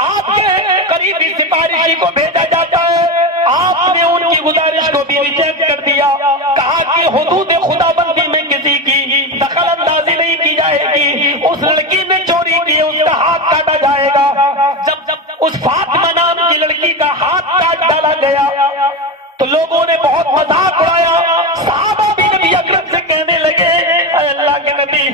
آپ کے قریبی سفارشی کو بھیجا جاتا ہے، آپ نے ان کی گزارش کو بھی ریجیکٹ کر دیا، کہا کہ حدود خدا بندی میں کسی کی دخل اندازی نہیں کی جائے گی۔ اس لڑکی نے چوری کی، اس کا ہاتھ کاٹا جائے گا۔ جب اس فاطمہ نام کی لڑکی کا ہاتھ کاٹ ڈالا گیا تو لوگوں نے بہت مذاق اڑایا۔ صحابہ بھی نبی اکرم سے کہنے لگے اے اللہ کے نبی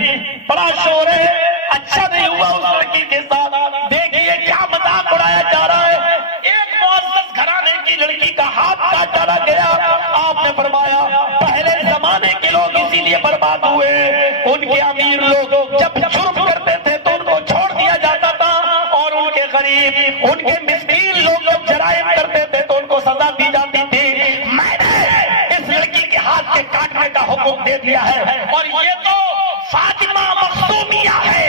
بڑا شور ہے، اچھا نہیں ہوا اس لڑکی کے ساتھ، دیکھیے کیا مذاق اڑایا جا رہا ہے۔ ایک معزز گھرانے کی لڑکی کا ہاتھ کاٹ ڈالا گیا۔ آپ نے فرمایا پہلے زمانے کے لوگ اسی لیے برباد ہوئے، ان کے امیر لوگ جب جرم کرتے تھے تو ان کو چھوڑ دیا جاتا تھا، اور ان کے غریب، ان کے مسکین لوگ جب جرائم کرتے تھے تو ان کو سزا دی جاتی تھی۔ میں نے اس لڑکی کے ہاتھ کے کاٹنے کا حکم دے دیا ہے، اور یہ تو فاطمہ مخزومیہ ہے۔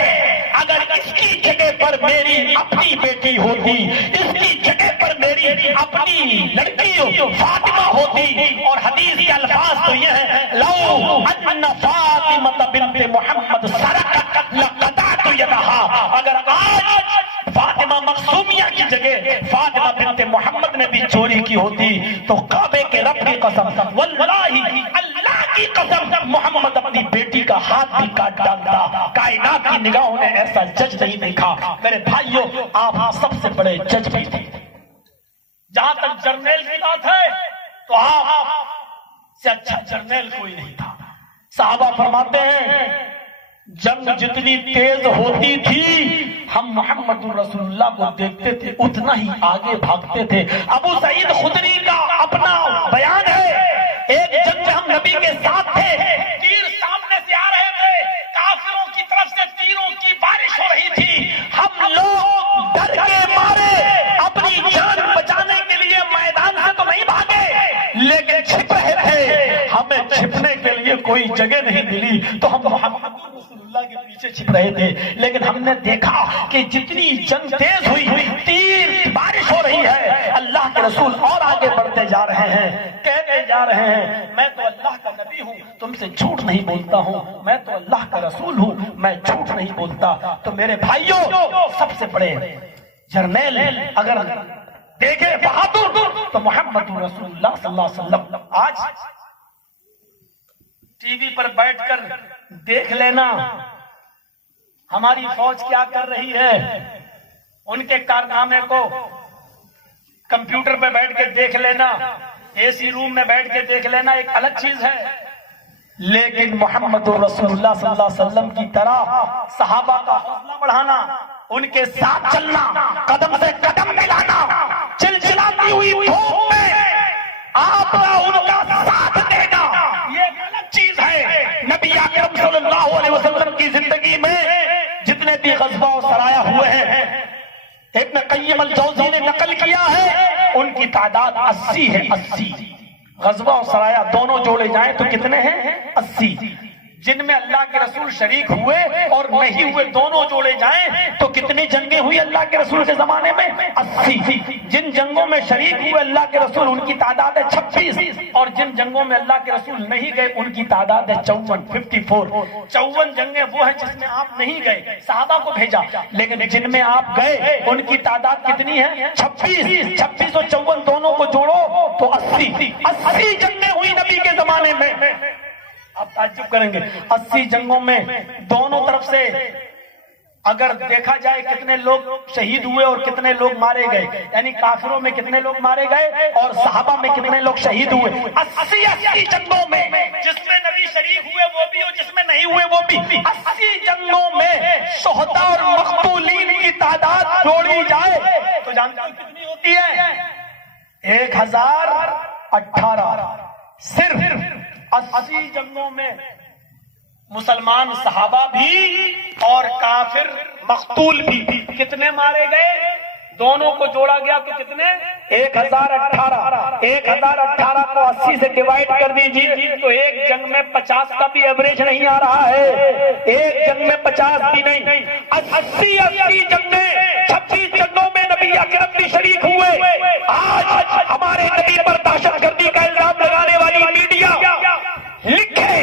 اگر اس کی جگہ پر میری اپنی بیٹی ہوتی، اس کی جگہ پر میری اپنی لڑکی فاطمہ ہوتی، اور حدیث کے الفاظ تو یہ ہے لو ان فاطمہ بنت محمد سرقت لقطعت یدہا، اگر آج فاطمہ مخزومیہ کی جگہ فاطمہ بنت محمد نے بھی چوری کی ہوتی تو کعبے کے رب کی قسم، واللہ اللہ کی قسم، محمد اپنی بیٹی کا ہاتھ بھی کاٹ ڈالتا۔ کائنات کی نگاہوں نے ایسا جج نہیں دیکھا۔ میرے بھائیوں آپ سب سے بڑے جج بھی تھے۔ جہاں تک جرنیل کی بات ہے تو آپ سے اچھا جرنیل کوئی نہیں تھا۔ صحابہ فرماتے ہیں جنگ جتنی تیز ہوتی تھی ہم محمد رسول اللہ کو دیکھتے تھے اتنا ہی آگے بھاگتے تھے۔ ابو سعید خدری کا اپنا بیان ہے، ایک جنگ میں ہم نبی کے ساتھ تھے، تیر سامنے سے آ رہے تھے، کافروں کی طرف سے تیروں کی بارش ہو رہی تھی، لیے کوئی جگہ نہیں ملی تو ہم محمد رسول اللہ کے پیچھے چھپ رہے تھے، لیکن ہم نے دیکھا کہ جتنی جنگ تیز ہوئی، تیر بارش ہو رہی ہے، اللہ کے رسول اور آگے بڑھتے جا رہے ہیں، کہتے جا رہے ہیں میں تو اللہ کا نبی ہوں، تم سے جھوٹ نہیں بولتا ہوں، میں تو اللہ کا رسول ہوں، میں جھوٹ نہیں بولتا۔ تو میرے بھائیوں، سب سے بڑے جرنیل اگر دیکھے بہادر تو محمد رسول اللہ صلی اللہ علیہ وسلم۔ آج ٹی وی پر بیٹھ کر دیکھ لینا ہماری فوج کیا کر رہی ہے، ان کے کارنامے کو کمپیوٹر پہ بیٹھ کے دیکھ لینا، اے سی روم میں بیٹھ کے دیکھ لینا ایک الگ چیز ہے، لیکن محمد رسول اللہ صلی اللہ علیہ وسلم کی طرح صحابہ کا حوصلہ بڑھانا، ان کے ساتھ چلنا، قدم سے قدم ملانا، چلچلاتی ہوئی دھوپ میں آپ کا ان کا ساتھ دینا، یہ ایک الگ چیز ہے۔ نبی اکرم صلی اللہ علیہ وسلم کی زندگی میں جتنے بھی غزوہ و سرایہ ہوئے ہیں، ابن قیم الجوزی نے نقل کیا ہے، ان کی تعداد 80 ہے، 80 غزوہ و سرایہ دونوں جوڑے جائیں تو کتنے ہیں؟ 80، جن میں اللہ کے رسول شریک ہوئے اور نہیں ہوئے دونوں جوڑے جائیں تو کتنی جنگیں ہوئی اللہ کے رسول کے زمانے میں؟ 80۔ جن جنگوں میں شریک ہوئے اللہ کے رسول ان کی تعداد ہے 26، اور جن جنگوں میں اللہ کے رسول نہیں گئے ان کی تعداد ہے 54۔ 54 جنگیں وہ ہیں جس میں آپ نہیں گئے، صحابہ کو بھیجا، لیکن جن میں آپ گئے ان کی تعداد کتنی ہے؟ 26۔ 26 اور 54 دونوں کو جوڑو تو 80 جنگیں ہوئی نبی کے زمانے میں۔ آپ تعجب کریں گے 80 جنگوں میں دونوں طرف سے اگر دیکھا جائے کتنے لوگ شہید ہوئے اور کتنے لوگ مارے گئے، یعنی کافروں میں کتنے لوگ مارے گئے اور صحابہ میں کتنے لوگ شہید ہوئے، 80 جنگوں میں، جس میں نبی شریک ہوئے وہ بھی اور جس میں نہیں ہوئے وہ بھی، 80 جنگوں میں شہداء اور مقتولین کی تعداد جوڑی جائے تو جانتے ہو کتنی ہوتی ہے؟ 1018۔ صرف 80 جنگوں میں مسلمان صحابہ بھی اور کافر مقتول بھی کتنے مارے گئے؟ دونوں کو جوڑا گیا تو کتنے؟ 1018۔ 1018 کو 80 سے ڈیوائڈ کر دیجیے تو ایک جنگ میں 50 کا بھی ایوریج نہیں آ رہا ہے، ایک جنگ میں 50 بھی نہیں، 80 جنگیں، 26 جنگوں میں نبی اکرم بھی شریک ہوئے۔ آج ہمارے نبی پر دہشت گردی کا الزام لگانے والی میڈیا لکھے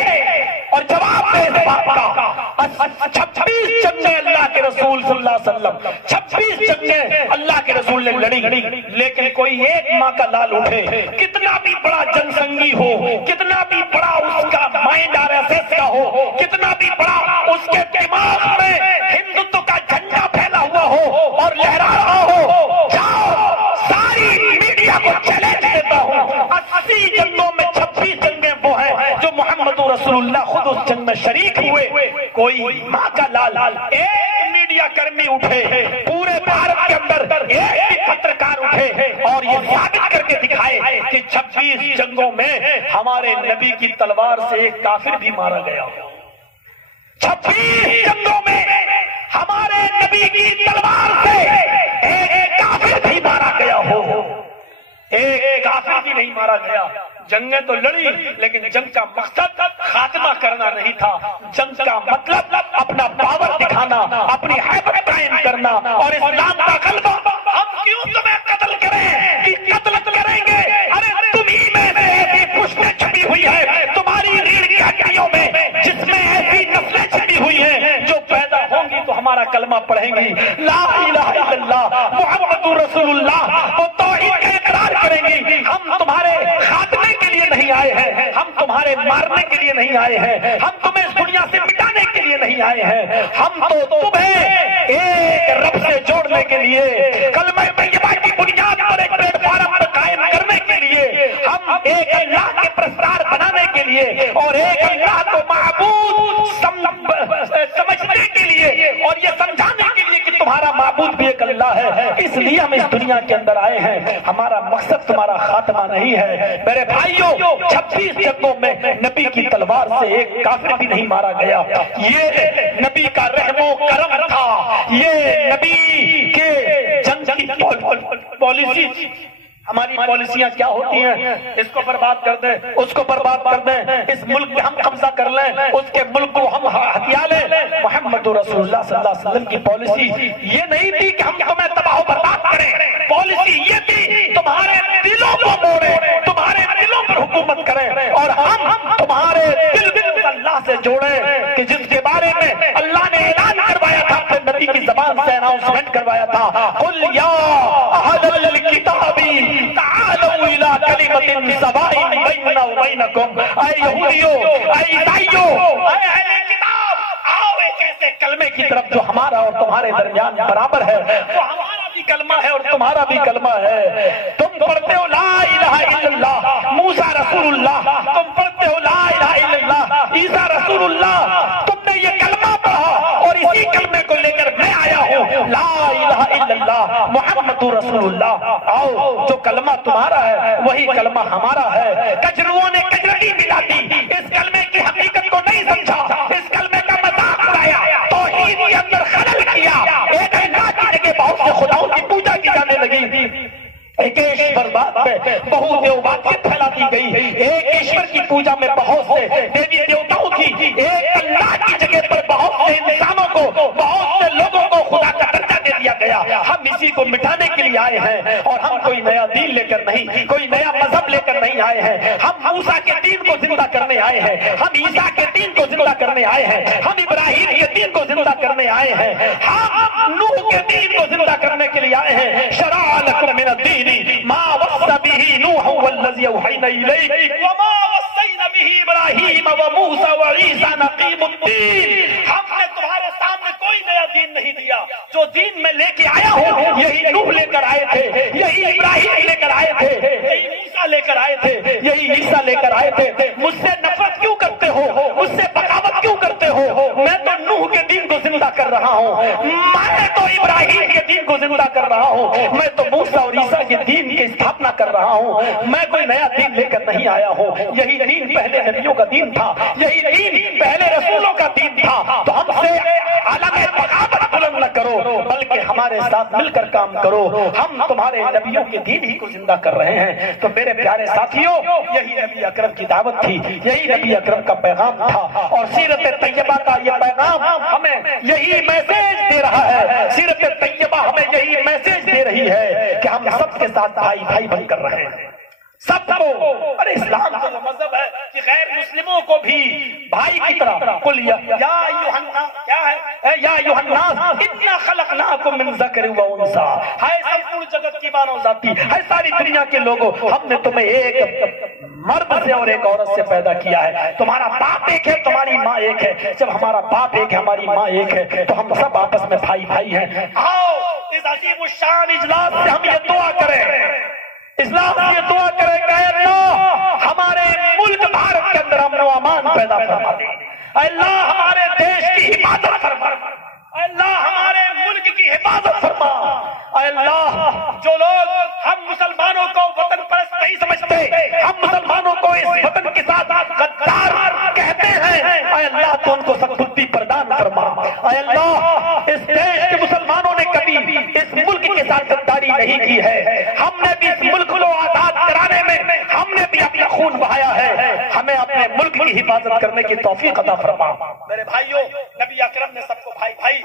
اور جواب دے اس بات کا، 26 جنگیں اللہ کے رسول صلی اللہ علیہ وسلم، 26 جنگیں اللہ کے رسول نے لڑی، لیکن کوئی ایک ماں کا لال اٹھے، کتنا بھی بڑا جنگ سنگی ہو، کتنا بھی بڑا اس کا مائنڈ آر ایس ایس کا ہو، کتنا بھی بڑا اس کے دماغ میں ہندوتو کا جھنڈا پھیلا ہوا ہو اور لہرا رہا ہو، جاؤ ساری میڈیا کو چیلنج دیتا ہوں، 80 جنگوں میں 26 جنگیں وہ ہیں جو محمد رسول اللہ خود اس جنگ میں شریک ہوئے۔ کوئی ماں کا لال ایک میڈیا کرمی اٹھے، پورے بھارت کے اندر ایک بھی پترکار اٹھے اور یہ ثابت کر کے دکھائے کہ 26 جنگوں میں ہمارے نبی کی تلوار سے ایک کافر بھی مارا گیا ہو، 26 جنگوں میں ہمارے نبی کی تلوار سے ایک کافر بھی مارا گیا ہو، ایک کافر بھی نہیں مارا گیا۔ جنگیں تو لڑی لیکن جنگ کا مقصد خاتمہ کرنا نہیں تھا، جنگ کا مطلب اپنا پاور دکھانا، اپنی حیبت قائم کرنا اور اسلام کا غلبہ۔ ہم کیوں تمہیں قتل کریں کہ قتل کریں گے؟ ارے تمہیں میں سے ایسی پشتیں چھپی ہوئی ہے تمہاری ریڑھ کی ہڈیوں میں، جس میں ایسی نسلیں چھپی ہوئی ہیں جو پیدا ہوں گی تو ہمارا کلمہ پڑھیں گی، لا الہ الا اللہ محمد رسول اللہ، وہ توحید کا اقرار کریں گی۔ ہم تمہارے خاتمے کے لیے نہیں آئے ہیں، ہم تمہارے مارنے کے لیے نہیں آئے ہیں، ہم تمہیں اس دنیا سے مٹانے کے لیے نہیں آئے ہیں، ہم تو تمہیں ایک رب سے جوڑنے کے لیے، کلمہ طیبہ کی بنیاد پر ایک پلیٹ فارم قائم کرنے کے لیے، ہم ایک اللہ کے پرستار بنانے کے لیے اور ایک اللہ کو معبود سمجھنے کے لیے اور یہ سمجھانے کے لیے کہ تمہارا معبود بھی ایک اللہ ہے، اس لیے ہم اس دنیا کے اندر آئے ہیں۔ ہمارا مقصد تمہارا خاتمہ نہیں ہے۔ میرے بھائیوں، 26 جنگوں میں نبی کی تلوار سے ایک کافر بھی نہیں مارا گیا۔ یہ نبی کا رحم و کرم تھا، یہ نبی کے جنگ کی پالیسی، ہماری پالیسیاں کیا ہوتی ہیں؟ اس کو برباد کر دیں، اس کو برباد کر دیں، اس ملک پہ ہم قبضہ کر لیں، اس کے ملک کو ہم ہتھیا لیں۔ محمد رسول اللہ صلی اللہ علیہ وسلم کی پالیسی یہ نہیں تھی کہ ہم تمہیں تباہ و برباد کریں، پالیسی یہ تھی تمہارے دلوں کو موڑیں، تمہارے دلوں پر حکومت کریں، اور ہم تمہارے دل کو اللہ سے جوڑیں، کہ جس کے بارے میں اللہ نے اعلان کروایا تھا، اپنے نبی کی زبان سے اناؤنسمنٹ کروایا تھا، قل یا اہل الکتاب تعالوا الى کلمۃ سواء بیننا وبینکم۔ اے یہودیو، اے عیسائیو، اے اہل کتاب، آؤ ایک ایسے کلمے کی طرف جو ہمارا اور تمہارے درمیان برابر ہے، وہ ہمارا بھی کلمہ ہے اور تمہارا بھی کلمہ ہے۔ تم پڑھتے ہو لا الہ الا اللہ، موسیٰ رسول اللہ، تم پڑھتے ہو لا الہ الا اللہ، عیسیٰ رسول اللہ، تم نے یہ کلمہ پڑھا اور اسی کلمے کو لے کر میں آیا ہوں، لا الہ الا اللہ محمد رسول اللہ۔ آؤ، جو کلمہ تمہارا ہے وہی کلمہ ہمارا ہے۔ کجروؤں نے کجرتی ملا دی، اس کلمے کی حقیقت کو نہیں سمجھا، اس کلمے کا مذاق اڑایا، توحید کے اندر خلل کیا، ایک اللہ کی جگہ بہت سے خداؤں کی پوجا کی جانے لگی، ایک ایشور بات میں بہت دیوباتیت پھیلا دی گئی، ایک ایشور کی پوجا میں بہت سے دیوی دیوتاؤں کی، ایک اللہ کی جگہ پر بہت سے انسانوں کو، بہت سے لوگوں کو خدا کا درجہ دے دیا گیا۔ ہم اسی کو مٹانے کے لیے آئے ہیں، اور ہم کوئی نیا دین لے کر نہیں، کوئی نیا مذہب لے کر نہیں آئے ہیں، ہم موسیٰ کے دین کو زندہ کرنے آئے ہیں، ہم عیسیٰ کے دین کو زندہ کرنے آئے ہیں، ہم ابراہیم کے دین کو زندہ کرنے آئے ہیں، ہم نوح کے دین کو زندہ کرنے کے لیے آئے ہیں۔ شرع لکم من الدین ما وصى به نوح والذي اوحينا اليك وما وصينا به ابراہیم وموسى وعيسى ان اقيموا الدين۔ ہم نے تمہارے سامنے کوئی نیا دین نہیں دیا، جو دین میں لے کے آیا ہوں یہی نوح لے کر آئے تھے، یہی ابراہیم لے کر آئے تھے، یہی موسیٰ لے کر آئے تھے، یہی عیسیٰ لے کر آئے تھے۔ مجھ سے نفرت کیوں کرتے ہو؟ مجھ سے بغاوت کیوں کرتے ہو؟ میں تو نوح کے دین کو زندہ کر رہا ہوں، میں تو ابراہیم کے دین کو زندہ کر رہا ہوں، میں تو موسیٰ اور عیسیٰ کے دین کی استھاپنا کر رہا ہوں، میں کوئی نیا دین لے کر نہیں آیا ہوں۔ یہی دین پہلے نبیوں کا دین تھا، یہی دین پہلے رسولوں کا دین تھا، تو ہم سے علم بغاوت بلند نہ کرو، بلکہ ہمارے ساتھ مل کر کام کرو، ہم تمہارے نبیوں کے دین ہی کو زندہ کر رہے ہیں۔ تو میرے پیارے ساتھیوں، یہی نبی اکرم کی دعوت تھی، یہی نبی اکرم کا پیغام تھا، اور سیرت طیبہ کا یہ پیغام ہمیں یہی میسج دے رہا ہے، سیرت طیبہ ہمیں یہی میسج دے رہی ہے کہ ہم سب کے ساتھ بھائی بھائی بن کر رہے ہیں، سب کو۔ ارے اسلام کا مذہب ہے کہ غیر مسلموں کو بھی بھائی کی طرح، قل یا ایھا الناس، کیا ہے یا ایھا الناس انا خلقناکم من ذکر و انثی، ہے سمپورن جگت کی مانو ذاتی، ہے ساری دنیا کے لوگوں، ہم نے تمہیں ایک مرد سے اور ایک عورت سے پیدا کیا ہے، تمہارا باپ ایک ہے، تمہاری ماں ایک ہے، جب ہمارا باپ ایک ہے، ہماری ماں ایک ہے، تو ہم سب آپس میں بھائی بھائی ہیں۔ آؤ اس عظیم الشان اجلاس سے ہم یہ دعا کریں، اسلام سے یہ دعا کرے کہ اے اللہ ہمارے ملک بھارت کے اندر امن و امان پیدا فرما دے، اے اللہ ہمارے دیش کی حفاظت فرما، اے اللہ ہمارے ملک کی حفاظت فرما، اے اللہ جو لوگ ہم مسلمانوں کو وطن پرست نہیں سمجھتے، ہم مسلمانوں کو اس وطن کے ساتھ غدار کہتے ہیں، اے اللہ تو ان کو سدبدھی پردان فرما، اے اللہ اس دیش کے مسلمانوں نے کبھی اس ملک کے ساتھ غداری نہیں کی ہے، ہم نے بھی اس ملک کو آزاد کرانے میں ہم نے بھی اپنا خون بہایا ہے، ہمیں اپنے ملک کی حفاظت کرنے کی توفیق عطا فرما۔ میرے بھائیوں، نبی اکرم نے سب کو بھائی بھائی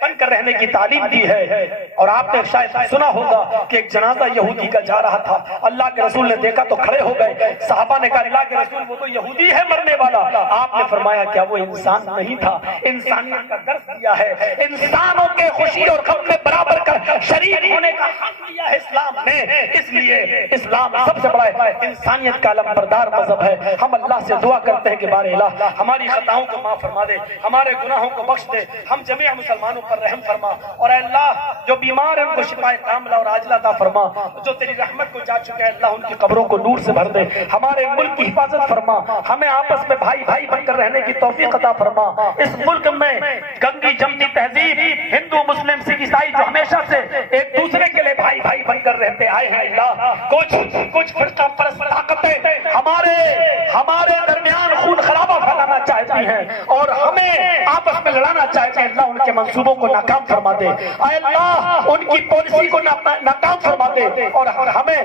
بن کر رہنے کی تعلیم دی ہے، اور آپ نے شاید سنا ہوگا کہ ایک جنازہ یہودی کا جا رہا تھا، اللہ کے رسول نے دیکھا تو کھڑے ہو گئے، صحابہ نے کہا اللہ کے رسول وہ تو یہودی ہے مرنے والا، آپ نے فرمایا کیا وہ انسان نہیں تھا؟ انسانیت کا درس دیا ہے، انسانوں کے خوشی اور غم میں برابر کا شریک ہونے کا حق دیا ہے اسلام نے، اس لیے اسلام سب سے بڑا انسانیت کا علم بردار مذہب ہے۔ ہم اللہ سے دعا کرتے ہیں کہ بار الہ ہماری خطاؤں کو معاف فرما دے، ہمارے گناہوں کو بخش دے، ہم جميع مسلمانوں پر رحم فرما، اور اے اللہ جو بیمار ہیں ان کو شفائے کاملہ اور عاجلہ عطا فرما، جو تیری رحمت کو جا چکے ہیں اللہ ان کی قبروں کو نور سے بھر دے، ہمارے ملک کی حفاظت فرما، ہمیں آپس میں بھائی بھائی بن کر رہنے کی توفیق عطا فرما۔ اس ملک میں گندی جمتی تہذیب، ہندو مسلم سکھ عیسائی جو ہمیشہ سے ایک دوسرے کے لیے بھائی بھائی بن کر رہتے آئے ہیں، اللہ کچھ فرقہ پرست طاقتیں ہمارے درمیان خون خرابہ پھیلانا چاہتے چاہتی ہیں اور ہمیں آپس میں لڑانا چاہتے ہیں، اللہ ان کے منصوبوں کو ناکام فرما دے، اے اللہ ان کی پالیسی کو ناکام فرما دے اور ہمیں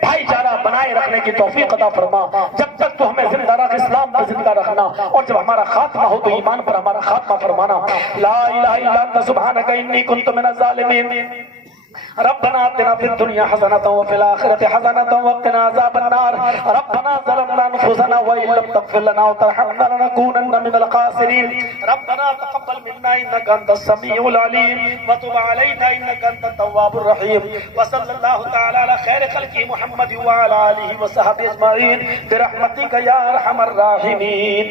بھائی چارہ بنائے رکھنے کی توفیق عطا فرما۔ جب تک تو ہمیں زندہ رکھ، اسلام پر زندہ رکھنا، اور جب ہمارا خاتمہ ہو تو ایمان پر ہمارا خاتمہ فرمانا۔ لا الہ الا انت سبحانک انی کنت من الظالمین۔ ربنا آتنا في الدنيا حسنة وفي الآخرة حسنة وقنا عذاب النار۔ ربنا ظلمنا أنفسنا وإن لم تغفر لنا وترحمنا لنكونن من الخاسرين۔ ربنا تقبل منا إنك أنت السميع العليم وتب علينا إنك أنت التواب الرحيم۔ وصلى الله تعالى على خير خلقه محمد وعلى آله وصحبه أجمعين برحمتك يا أرحم الراحمين۔